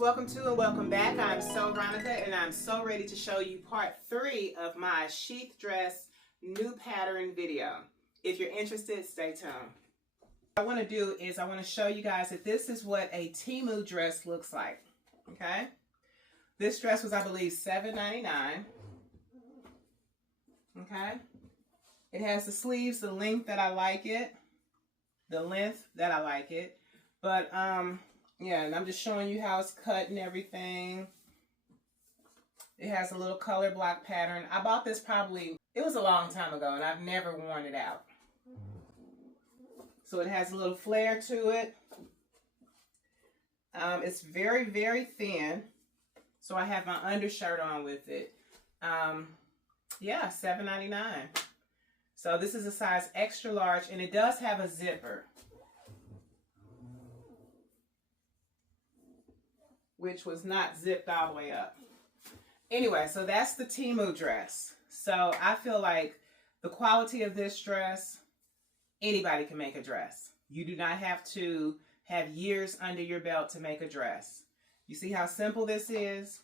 welcome to and welcome back. I'm so Veronica and I'm so ready to show you part 3 of my sheath dress new pattern video. If you're interested, stay tuned. What I want to do is I want to show you guys that this is what a Temu dress looks like. Okay, this dress was, I believe, $7.99. Okay, it has the sleeves the length that I like it, but yeah, and I'm just showing you how it's cut and everything. It has a little color block pattern. I bought this probably, it was a long time ago, and I've never worn it out. So it has a little flare to it. It's very, very thin. So I have my undershirt on with it. Yeah, $7.99. So this is a size extra large, and it does have a zipper, which was not zipped all the way up. Anyway, so that's the Temu dress. So I feel like the quality of this dress, anybody can make a dress. You do not have to have years under your belt to make a dress. You see how simple this is?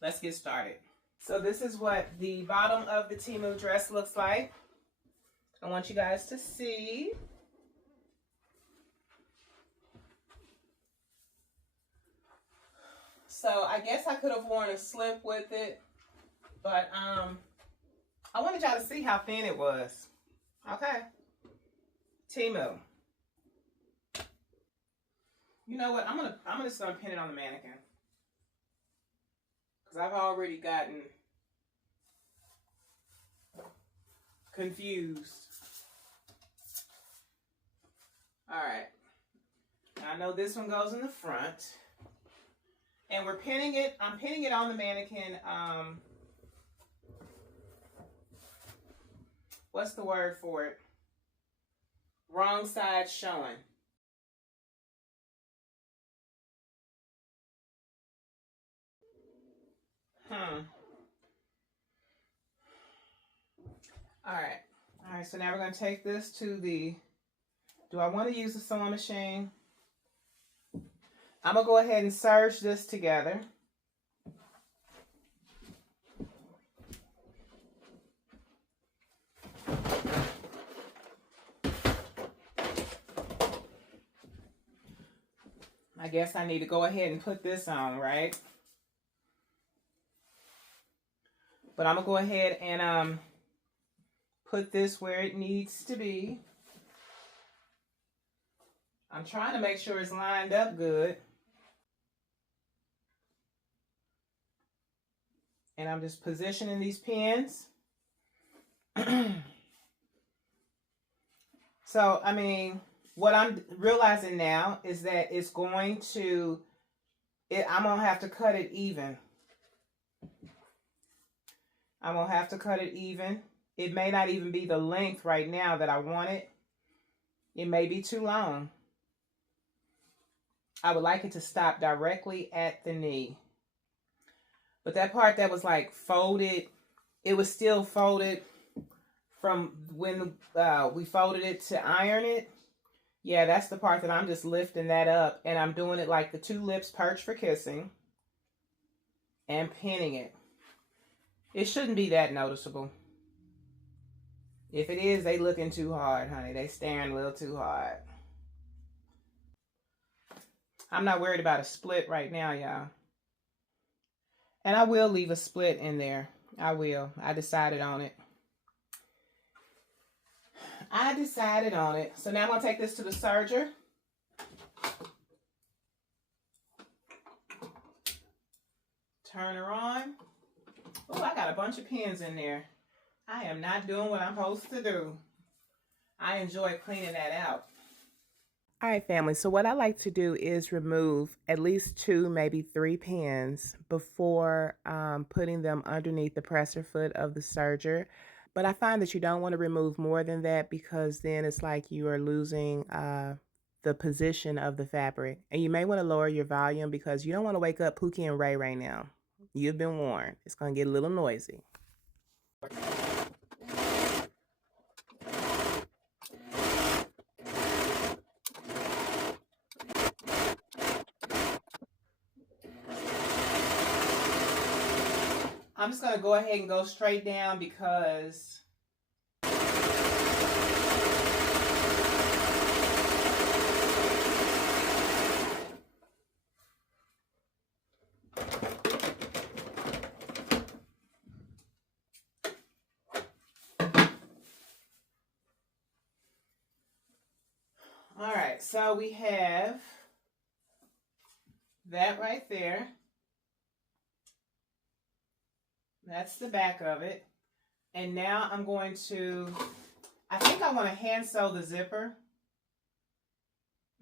Let's get started. So this is what the bottom of the Temu dress looks like. I want you guys to see. So I guess I could have worn a slip with it, but I wanted y'all to see how thin it was. Okay, Temu. You know what? I'm just gonna pin it on the mannequin because I've already gotten confused. All right, I know this one goes in the front. And we're pinning it, I'm pinning it on the mannequin, what's the word for it? Wrong side showing. Alright, so now we're going to take this to the, do I want to use the sewing machine? I'm going to go ahead and serge this together. I guess I need to go ahead and put this on, right? But I'm going to go ahead and put this where it needs to be. I'm trying to make sure it's lined up good. And I'm just positioning these pins. So, I mean, what I'm realizing now is that it's going to, I'm going to have to cut it even. I'm going to have to cut it even. It may not even be the length right now that I want it. It may be too long. I would like it to stop directly at the knee. But that part that was like folded, it was still folded from when we folded it to iron it. Yeah, that's the part that I'm just lifting that up. And I'm doing it like the two lips perch for kissing. And pinning it. It shouldn't be that noticeable. If it is, they looking too hard, honey. They staring a little too hard. I'm not worried about a split right now, y'all. And I will leave a split in there. I will. I decided on it. So now I'm going to take this to the serger. Turn her on. Oh, I got a bunch of pins in there. I am not doing what I'm supposed to do. I enjoy cleaning that out. All right, family, so what I like to do is remove at least 2, maybe 3 pins before putting them underneath the presser foot of the serger. But I find that you don't want to remove more than that because then it's like you are losing the position of the fabric. And you may want to lower your volume because you don't want to wake up Pookie and Ray right now. You've been warned. It's going to get a little noisy. I'm just going to go ahead and go straight down because all right, so we have that right there. That's the back of it. And now I'm going to, I think I want to hand sew the zipper.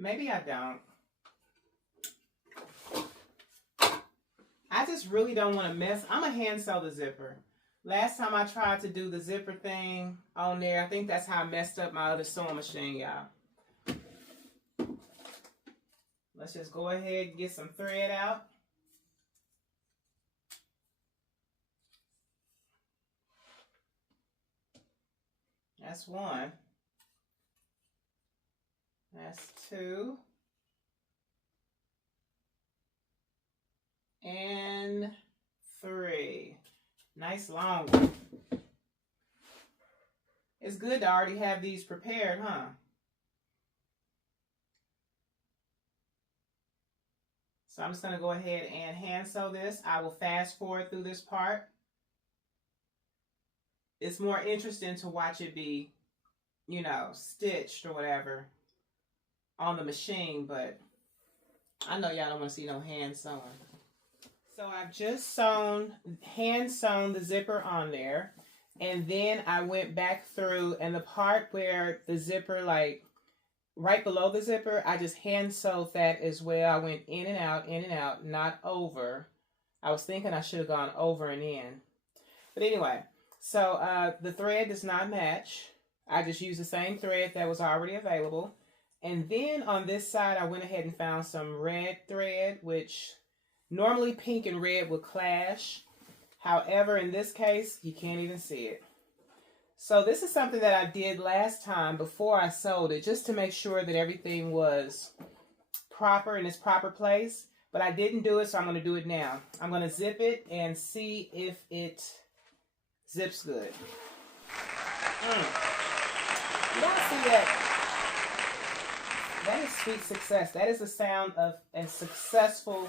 Maybe I don't. I just really don't want to mess. I'm going to hand sew the zipper. Last time I tried to do the zipper thing on there, I think that's how I messed up my other sewing machine, y'all. Let's just go ahead and get some thread out. That's one. That's two. And three. Nice long one. It's good to already have these prepared, huh? So I'm just going to go ahead and hand sew this. I will fast forward through this part. It's more interesting to watch it be, you know, stitched or whatever on the machine, but I know y'all don't want to see no hand sewing. So I've just hand sewn the zipper on there, and then I went back through, and the part where the zipper, like right below the zipper, I just hand sewed that as well. I went in and out, not over. I was thinking I should have gone over and in. But anyway, so the thread does not match. I just used the same thread that was already available. And then on this side, I went ahead and found some red thread, which normally pink and red would clash. However, in this case, you can't even see it. So this is something that I did last time before I sewed it, just to make sure that everything was proper in its proper place. But I didn't do it, so I'm going to do it now. I'm going to zip it and see if it zips good. You don't see that? That is sweet success. That is the sound of a successful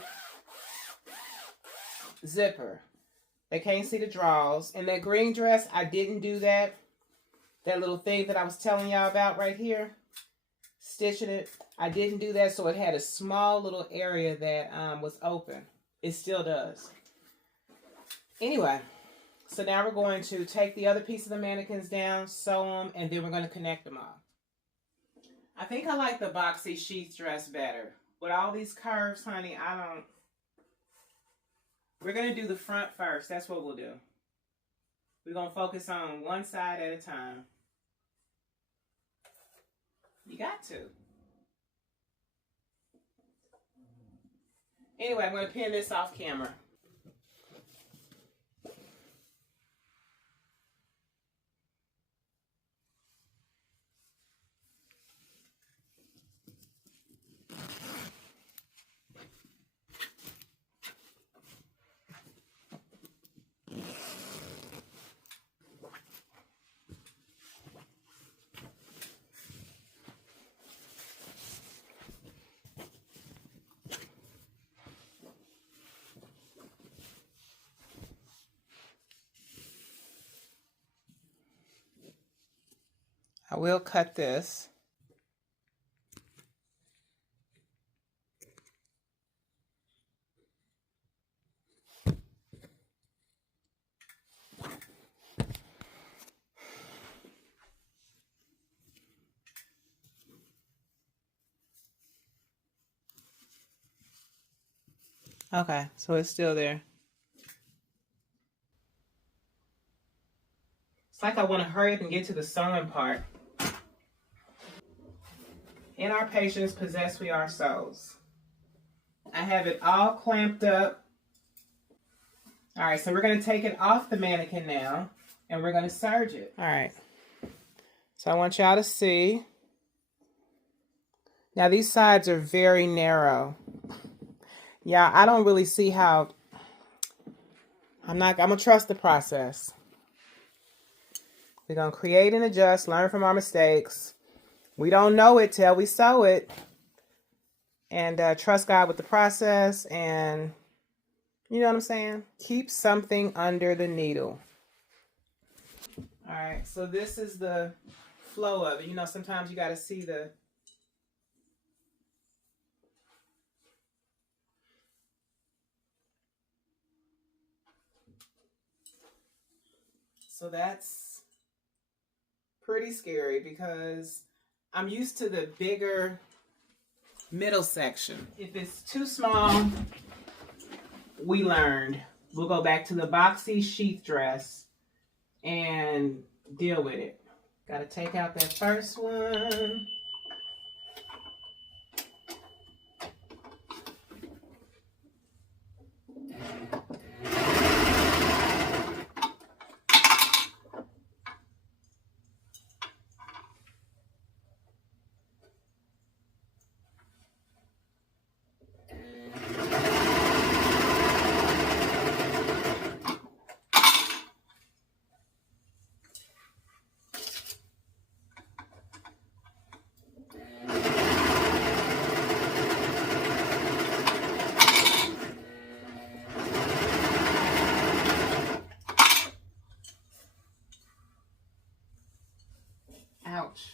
zipper. They can't see the draws. And that green dress, I didn't do that. That little thing that I was telling y'all about right here, stitching it, I didn't do that, so it had a small little area that was open. It still does. Anyway, so now we're going to take the other piece of the mannequins down, sew them, and then we're going to connect them all. I think I like the boxy sheath dress better. With all these curves, honey, I don't. We're going to do the front first. That's what we'll do. We're going to focus on one side at a time. You got to. Anyway, I'm going to pin this off camera. I will cut this. Okay, so it's still there. It's like I want to hurry up and get to the sewing part. In our patience possess we our souls. I have it all clamped up. All right, so we're going to take it off the mannequin now, and we're going to serge it. All right. So I want y'all to see. Now these sides are very narrow. Yeah, I don't really see how I'm gonna trust the process. We're gonna create and adjust, learn from our mistakes. We don't know it till we sew it. And trust God with the process, and you know what I'm saying? Keep something under the needle. All right, so this is the flow of it. You know, sometimes you got to see the... So that's pretty scary because I'm used to the bigger middle section. If it's too small, we learned. We'll go back to the boxy sheath dress and deal with it. Got to take out that first one. Ouch.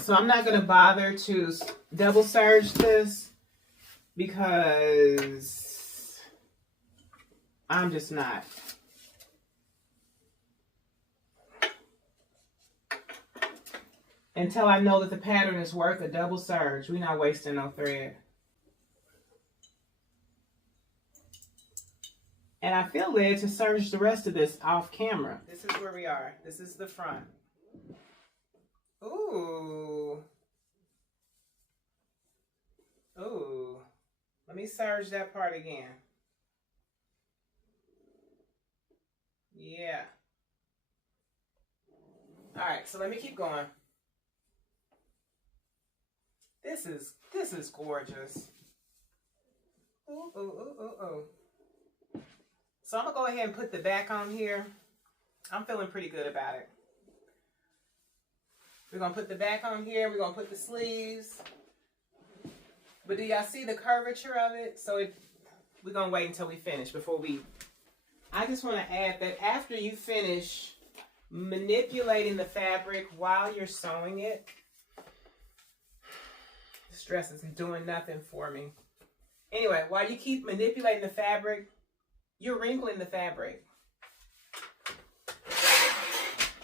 So I'm not going to bother to double serge this because I'm just not. Until I know that the pattern is worth a double serge, we're not wasting no thread. And I feel led to serge the rest of this off camera. This is where we are. This is the front. Ooh. Ooh. Let me serge that part again. Yeah. All right, so let me keep going. This is gorgeous. Ooh, ooh, ooh, ooh, ooh. So I'm gonna go ahead and put the back on here. I'm feeling pretty good about it. We're gonna put the back on here. We're gonna put the sleeves. But do y'all see the curvature of it? So we're gonna wait until we finish before we... I just want to add that after you finish manipulating the fabric while you're sewing it, this dress isn't doing nothing for me. Anyway, while you keep manipulating the fabric, you're wrinkling the fabric.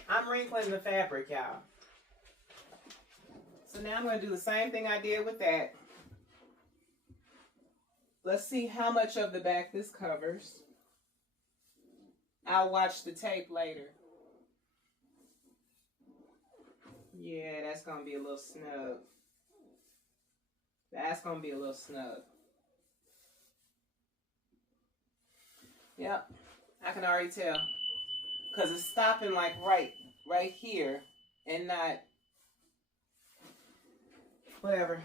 I'm wrinkling the fabric, y'all. So now I'm going to do the same thing I did with that. Let's see how much of the back this covers. I'll watch the tape later. Yeah, that's going to be a little snug. That's going to be a little snug. Yep, I can already tell. Because it's stopping like right here and not... Whatever.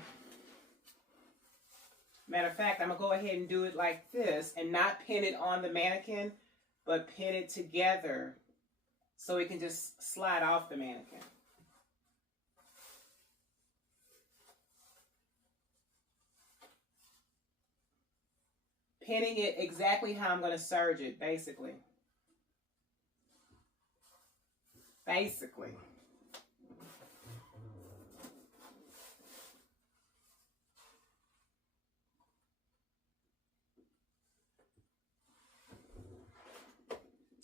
Matter of fact, I'm going to go ahead and do it like this and not pin it on the mannequin, but pin it together so it can just slide off the mannequin. Pinning it exactly how I'm going to serge it, basically. Basically.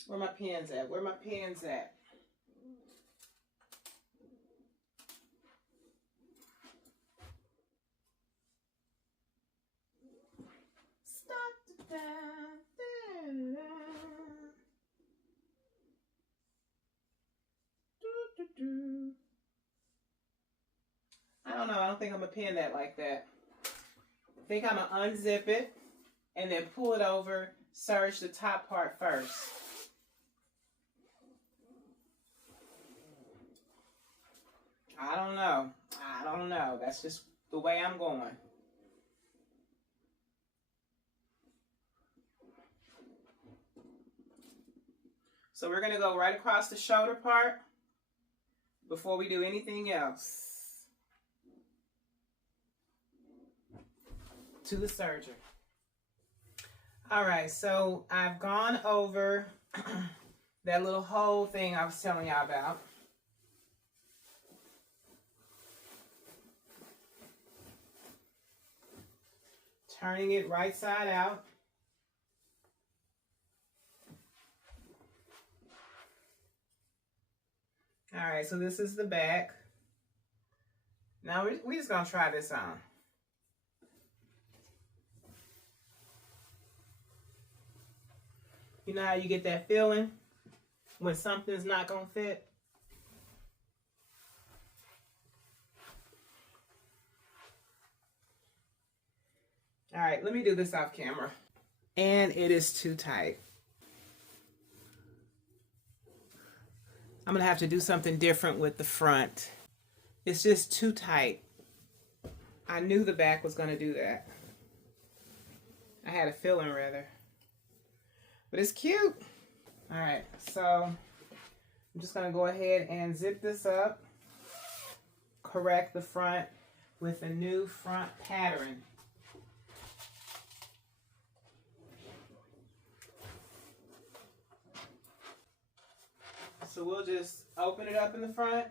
Where my pens at? Where my pens at? Stop the time. I don't know. I don't think I'm going to pin that like that. I think I'm going to unzip it and then pull it over, serge the top part first. I don't know. I don't know. That's just the way I'm going. So we're going to go right across the shoulder part before we do anything else. To the serger. All right, so I've gone over that little hole thing I was telling y'all about. Turning it right side out. All right, so this is the back. Now we're just gonna try this on. You know how you get that feeling when something's not gonna fit? All right, let me do this off camera. And it is too tight. I'm gonna have to do something different with the front. It's just too tight. I knew the back was gonna do that. I had a feeling rather. But it's cute. All right, so I'm just gonna go ahead and zip this up. Correct the front with a new front pattern. So we'll just open it up in the front,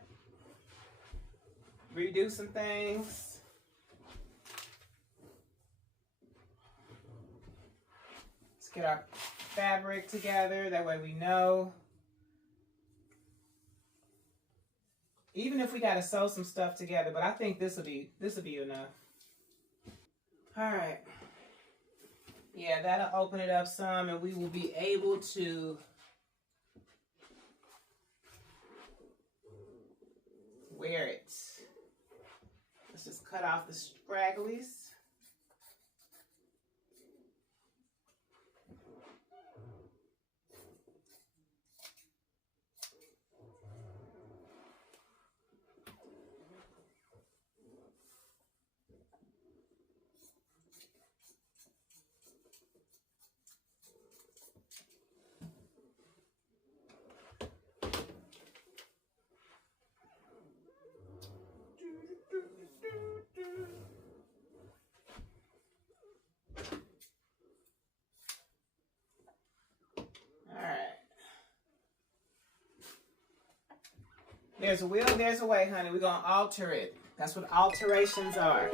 redo some things. Let's get our fabric together, that way we know. Even if we gotta sew some stuff together, but I think this will be enough. All right. Yeah, that'll open it up some and we will be able to wear it. Let's just cut off the scragglies. There's a will, there's a way, honey. We're going to alter it. That's what alterations are.